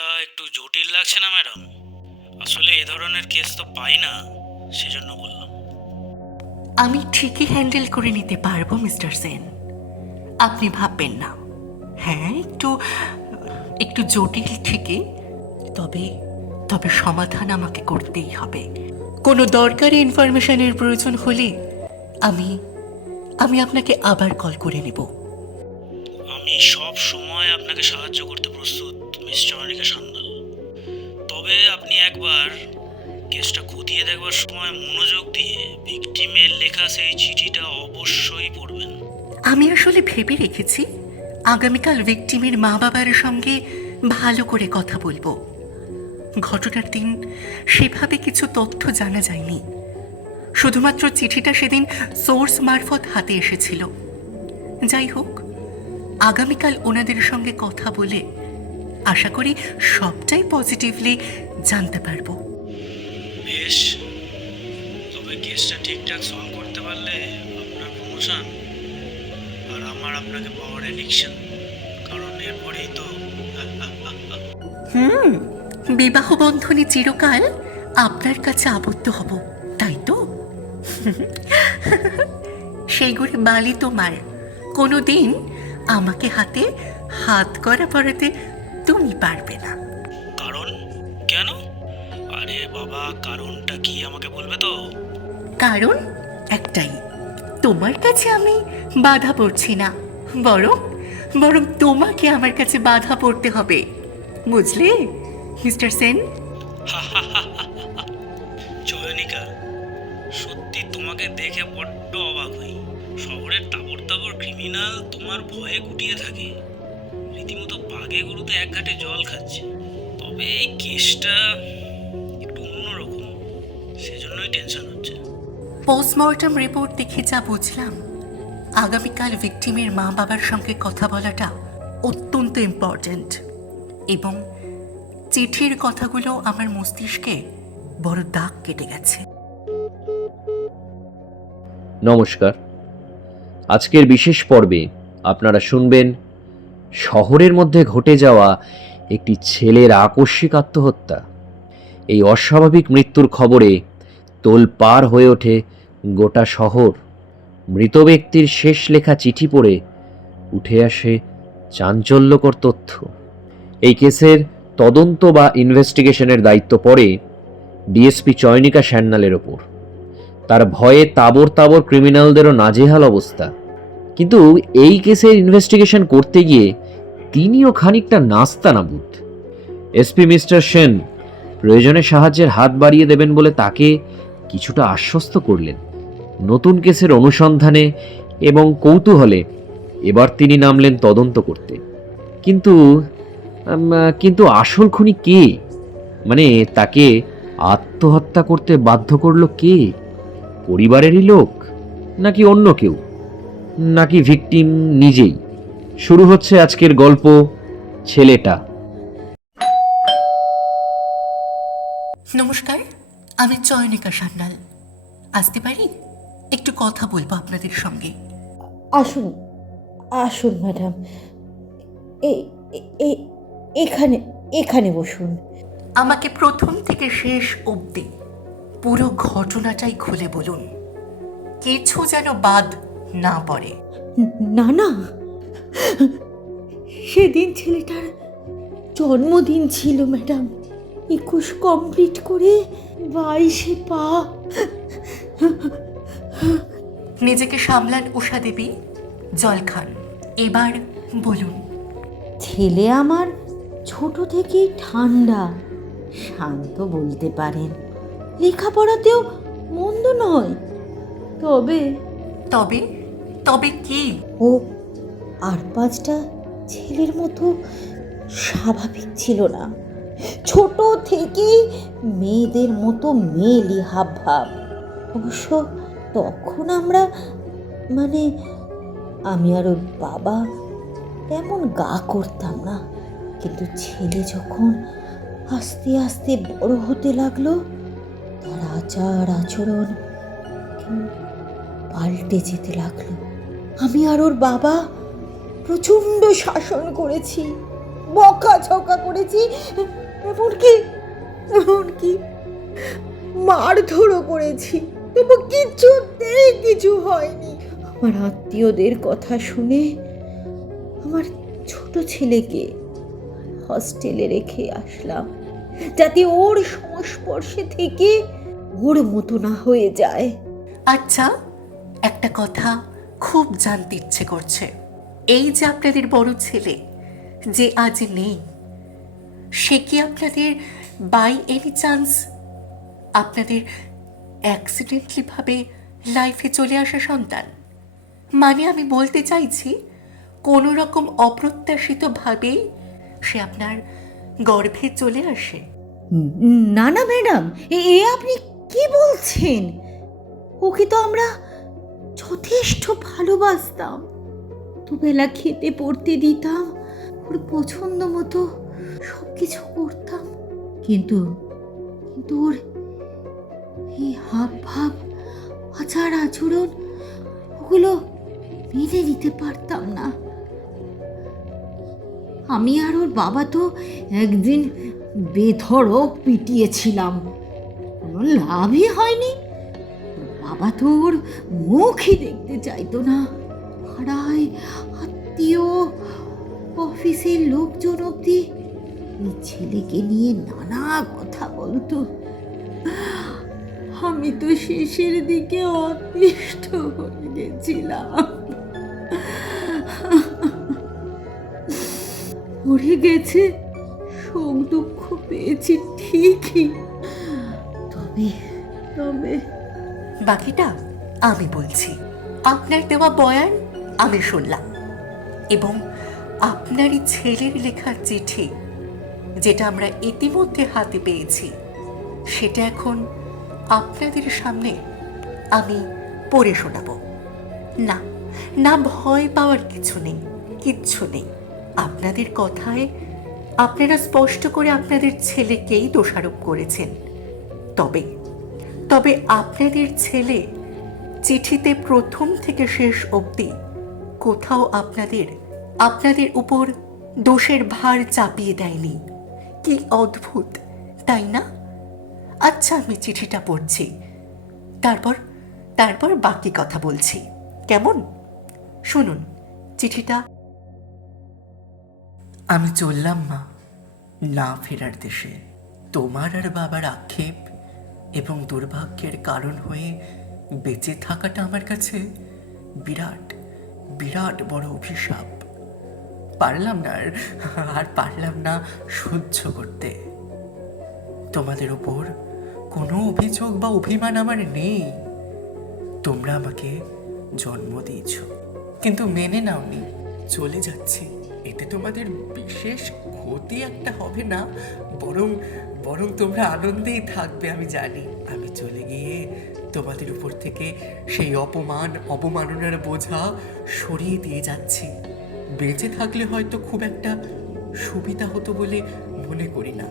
কেসটা একটু জটিল লাগছে না ম্যাডাম? আসলে এ ধরনের কেস তো পাই না, সেজন্য বললাম। আমি ঠিকই হ্যান্ডেল করে নিতে পারবো মিস্টার সেন, আপনি ভাববেন না। হ্যাঁ, একটু একটু জটিল ঠিকই, তবে তবে সমাধান আমাকে করতেই হবে। কোনো দরকারি ইনফরমেশনের প্রয়োজন হলে আমি আমি আপনাকে আবার কল করে নেব। আমি সব সময় আপনাকে সাহায্য করতে প্রস্তুত, মিস চয়নিকা সান্যাল। তবে আপনি একবার কেসটা খতিয়ে দেখবার সময় মনোযোগ দিয়ে ভিকটিমের লেখা সেই চিঠিটা অবশ্যই পড়বেন। আমি আসলে ভেবে রেখেছি আগামীকাল ভিকটিমের মা বাবার সঙ্গে ভালো করে কথা বলবো। ঘটনার দিন সেভাবে কিছু তথ্য জানা যায়নি, শুধুমাত্র চিঠিটা সেদিন সোর্স মারফত হাতে এসেছিল। যাই হোক, আগামীকাল ওনাদের সঙ্গে কথা বলে আশা করি সবটাই পজিটিভলি জানতে পারবো। বেশ, তবে কেসটা ঠিকঠাক সলভ করতে পারলে আপনার প্রমোশন, আর আমার আপনাকে পাওয়ার এলিকশন, কারণ এরপরেই তো বিবাহ বন্ধনে চিরকাল আপনার কাছে আবদ্ধ হব, তাই তো? সেইগুলি বালি তোমার, কোনো দিন আমাকে হাতে হাত করা পড়াতে তুমি পারবে না। কারণ কেন? আরে বাবা, কারণটা কি আমাকে বলবে তো? কারণ একটাই, তোমার কাছে আমি বাধা পড়ছি না, বরং বরং তোমাকে আমার কাছে বাধা পড়তে হবে, বুঝলে মিস্টার সেন? চয়নিকা, সত্যি তোমাকে দেখে বড্ড অবাক হই। শহরের তাবড় তাবড় ক্রিমিনাল তোমার ভয়ে গুটিয়ে থাকে, রীতিমতো বাঘে গরুতে এক ঘাটে জল খাচ্ছে। তবে এই কেসটা একটু অন্যরকম, সেজন্যই টেনশন হচ্ছে। পোস্টমর্টম রিপোর্ট দেখে যা বুঝলাম, আগামীকাল ভিকটিমের মা বাবার সঙ্গে কথা বলাটা অত্যন্ত ইম্পর্ট্যান্ট, এবং চিঠির কথাগুলো আমার মস্তিষ্কে বড় দাগ কেটে গেছে। নমস্কার। আজকের বিশেষ পর্বে আপনারা শুনবেন শহরের মধ্যে ঘটে যাওয়া একটি ছেলের আকস্মিক আত্মহত্যা। এই অস্বাভাবিক মৃত্যুর খবরে তোলপাড় হয়ে ওঠে গোটা শহর। মৃত ব্যক্তির শেষ লেখা চিঠি পড়ে উঠে আসে চাঞ্চল্যকর তথ্য। এই কেসের তদন্ত বা ইনভেস্টিগেশনের দায়িত্ব পড়ে ডিএসপি চয়নিকা সান্যালের ওপর। তার ভয়ে তাবড় তাবড় ক্রিমিনালদেরও নাজেহাল অবস্থা। কিন্তু এই কেসের ইনভেস্টিগেশন করতে গিয়ে তিনিও খানিকটা নাস্তানাবুদ। এসপি মিস্টার সেন প্রয়োজনে সাহায্যের হাত বাড়িয়ে দেবেন বলে তাকে কিছুটা আশ্বস্ত করলেন। নতুন কেসের অনুসন্ধানে এবং কৌতূহলে এবার তিনি নামলেন তদন্ত করতে। কিন্তু কিন্তু আসল খুনি কে? মানে তাকে আত্মহত্যা করতে বাধ্য করলো কে? পরিবারেরই লোক, নাকি অন্য কেউ, নাকি ভিকটিম নিজেই? শুরু হচ্ছে আজকের গল্প, ছেলেটা। নমস্কার, আমি চয়নিকা সান্যাল। আসতে পারি? একটু কথা বলবো আপনাদের সঙ্গে। আসুন, আসুন ম্যাডাম, এ- এ- এখানে এখানে বসুন। আমাকে প্রথম থেকে শেষ অবধি পুরো ঘটনাটাই খুলে বলুন, কিছু যেন বাদ না পড়ে। না না, সেদিন ছেলেটার জন্মদিন ছিল ম্যাডাম। 21 কমপ্লিট করে 22-এ পা। নিজেকে সামলান উষা দেবী, জল খান। এবার বলুন। ছেলে আমার ছোট থেকেই ঠান্ডা, শান্ত বলতে পারেন। লেখাপড়াতেও মন্দ নয়, তবে তবে তবে কি? ও আর 5টা ছেলের মতো স্বাভাবিক ছিল না। ছোট থেকেই মেয়েদের মতো মেয়েলি হাবভাব। অবশ্য তখন আমরা, মানে আমি আর ওর বাবা, তেমন গা করতাম না। কিন্তু ছেলে যখন আস্তে আস্তে বড় হতে লাগলো, তার আচার আচরণ পাল্টে যেতে লাগলো। আমি আর ওর বাবা প্রচণ্ড শাসন করেছি, বকাঝকা করেছি, এমনকি এমনকি মারধরও করেছি, তবু কিছুতেই কিছু হয়নি। আমার আত্মীয়দের কথা শুনে আমার ছোট ছেলেকে হস্টেলে রেখে আসলাম, যাতে ওর সংস্পর্শে থেকে ওর মতো না হয়ে যায়। আচ্ছা, একটা কথা খুব জানতে ইচ্ছে করছে। এই যে আপনাদের বড় ছেলে যে আজ নেই, সে কি আপনাদের বাই এনি চান্স আপনাদের অ্যাক্সিডেন্টলি ভাবে লাইফে চলে আসা সন্তান? মানে আমি বলতে চাইছি, কোনো রকম অপ্রত্যাশিতভাবে সে আপনার গর্ভে চলে আসে। না না ম্যাডাম, এ আপনি কি বলছেন? ওকে তো আমরা যথেষ্ট ভালোবাসতাম, দুবেলা খেতে পড়তে দিতাম, ওর পছন্দ মতো সব কিছু করতাম, কিন্তু কিন্তু ওর এই হাব ভাব, আচার আচরণ, ওগুলো মেনে নিতে পারতাম না। আমি আর ওর বাবা তো একদিন বেধড়ক পিটিয়েছিলাম, কোনো লাভই হয়নি। ওর বাবা তো ওর মুখই দেখতে চাইতো না। পাড়ায় আত্মীয়, অফিসের লোকজন অব্দি এই ছেলেকে নিয়ে নানা কথা বলতো। আমি তো শেষের দিকে অতিষ্ঠ হয়ে গেছিলাম। মরে গেছে, শোক দুঃখ পেয়েছি ঠিকই, তবে তবে বাকিটা আমি বলছি। আপনার দেওয়া বয়ান আমি শুনলাম, এবং আপনারই ছেলের লেখা চিঠি, যেটা আমরা ইতিমধ্যে হাতে পেয়েছি, সেটা এখন আপনাদের সামনে আমি পড়ে শোনাবো। না না, ভয় পাওয়ার কিছু নেই, কিচ্ছু নেই। আপনাদের কথায় আপনারা স্পষ্ট করে আপনাদের ছেলেকেই দোষারোপ করেছেন। তবে তবে আপনাদের ছেলে চিঠিতে প্রথম থেকে শেষ অবধি কোথাও আপনাদের উপর দোষের ভার চাপিয়ে দেয়নি। কি অদ্ভুত, তাই না? আচ্ছা, আমি চিঠিটা পড়ছি, তারপর বাকি কথা বলছি, কেমন? শুনুন চিঠিটা। আমি চললাম মা, না ফেরার দেশে। তোমার আর বাবার আক্ষেপ এবং দুর্ভাগ্যের কারণ হয়ে বেঁচে থাকাটা আমার কাছে বিরাট বিরাট বড় অভিশাপ। পারলাম না সহ্য করতে। তোমাদের উপর কোনো অভিযোগ বা অভিমান আমার নেই। তোমরা আমাকে জন্ম দিয়েছ, কিন্তু মেনে নাওনি। চলে যাচ্ছি, এতে তোমাদের বিশেষ ক্ষতি একটা হবে না, বরং তোমরা আনন্দেই থাকবে। আমি জানি আমি চলে গিয়ে তোমাদের উপর থেকে সেই অপমাননার বোঝা সরিয়ে দিয়ে যাচ্ছি। বেঁচে থাকলে হয়তো খুব একটা সুবিধা হতো বলে মনে করি না।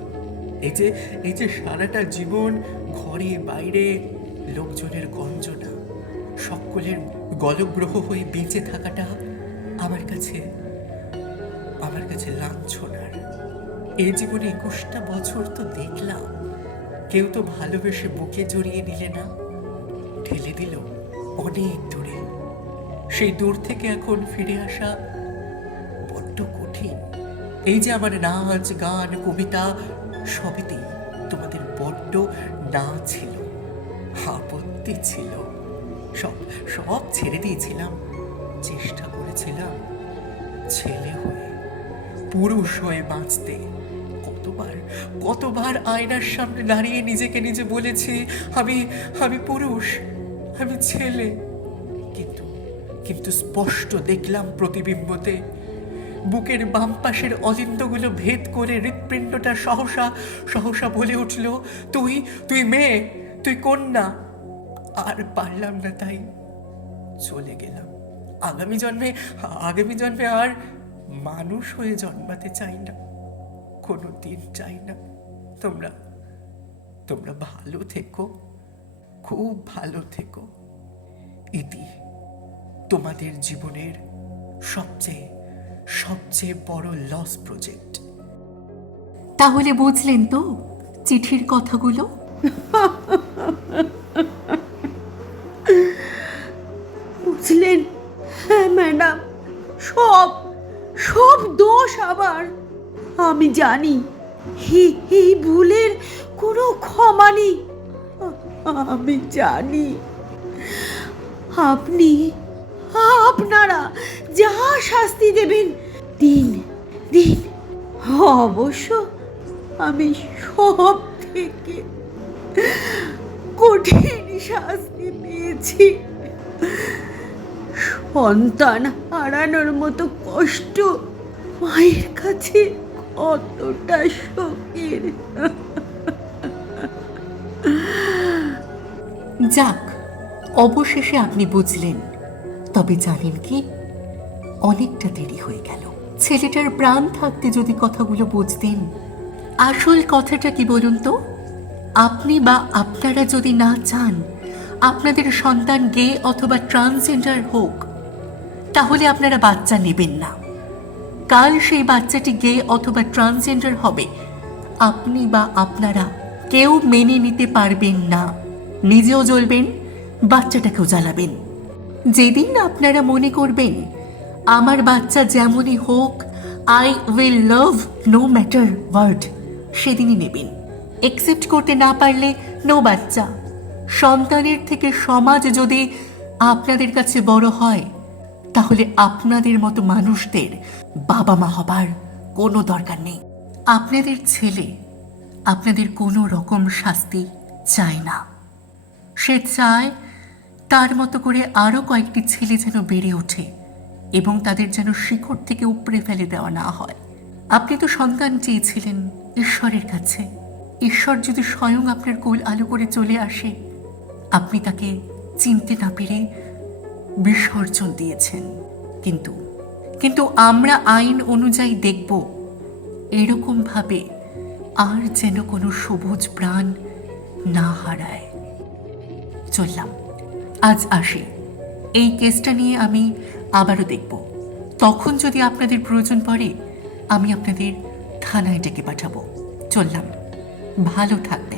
এই যে সারাটা জীবন ঘরে বাইরে লোকজনের গঞ্জনা, সকলের গলগ্রহ হয়ে বেঁচে থাকাটা আমার কাছে লাঞ্ছনার। এই জীবনে 21টা বছর তো দেখলাম, কেউ তো ভালোবেসে বুকে জড়িয়ে নিলে না, ঠেলে দিল অনেক দূরে। সেই দূর থেকে এখন ফিরে আসা বড্ড কঠিন। এই যে আমার নাচ গান কবিতা সবেতেই তোমাদের বড্ড না ছিল, আপত্তি ছিল, সব ছেড়ে দিয়েছিলাম। চেষ্টা করেছিলাম ছেলে হয়ে, পুরুষ হয়ে বাঁচতে। কতবার আয়নার সামনে দাঁড়িয়ে নিজেকে নিজে বলেছি আমি পুরুষ, আমি ছেলে। কিন্তু স্পষ্ট দেখলাম প্রতিবিম্বতে বুকের বাম পাশের অলিন্দগুলো ভেদ করে হৃৎপিণ্ডটা সহসা বলে উঠল, তুই মেয়ে, তুই কন্যা। আর পারলাম না, তাই চলে গেলাম। আগামী জন্মে আর মানুষ হয়ে জন্মাতে চাই না, কোনো দিন চাই না। তোমরা ভালো থেকো, খুব ভালো থেকো। ইতি, তোমাদের জীবনের সবচেয়ে বড় লস প্রজেক্ট। তাহলে বুঝলেন তো চিঠির কথাগুলো? বুঝলেন? হ্যাঁ ম্যাডাম, সব সব দোষ আবার। আমি জানি এই ভুলের কোনো ক্ষমা নেই। আমি জানি আপনারা যা শাস্তি দেবেন দিন দিন। অবশ্য আমি সব থেকে কঠিন শাস্তি পেয়েছি। সন্তান হারানোর মতো কষ্ট মায়ের কাছে কতটা শোকের। যাক, অবশেষে আপনি বুঝলেন। তবে জানেন কি, অনেকটা দেরি হয়ে গেল। ছেলেটার প্রাণ থাকতে যদি কথাগুলো বুঝতেন। আসল কথাটা কি বলুন তো? আপনি বা আপনারা যদি না চান আপনাদের সন্তান গে অথবা ট্রান্সজেন্ডার হোক, তাহলে আপনারা বাচ্চা নেবেন না। কাল সেই বাচ্চাটি গে অথবা ট্রান্সজেন্ডার হবে, আপনি বা আপনারা কেউ মেনে নিতে পারবেন না। নিজেও জ্বলবেন, বাচ্চাটাকেও জ্বালাবেন। যেদিন আপনারা মনে করবেন আমার বাচ্চা যেমনই হোক, I will love no matter word, সেদিনই নেবেন। একসেপ্ট করতে না পারলে নো বাচ্চা। সন্তানের থেকে সমাজ যদি আপনাদের কাছে বড় হয়, তাহলে আপনাদের মতো মানুষদের বাবা মা হবার কোনো দরকার নেই। আপনাদের ছেলে আপনাদের কোনো রকম শাস্তি চায় না। সে চায় তার মতো করে আরও কয়েকটি ছেলে যেন বেড়ে ওঠে এবং তাদের যেন শিকড় থেকে উপড়ে ফেলে দেওয়া না হয়। আপনি তো সন্তান চেয়েছিলেন ঈশ্বরের কাছে। ঈশ্বর যদি স্বয়ং আপনার কোল আলো করে চলে আসে, আপনি তাকে চিনতে না পেরে বিসর্জন দিয়েছেন। কিন্তু আমরা আইন অনুযায়ী দেখব এরকমভাবে আর যেন কোনো সবুজ প্রাণ না হারায়। চললাম, আজ আসি। এই কেসটা নিয়ে আমি আবারও দেখব। তখন যদি আপনাদের প্রয়োজন পড়ে, আমি আপনাদের থানায় ডেকে পাঠাবো। চললাম, ভালো থাকবেন।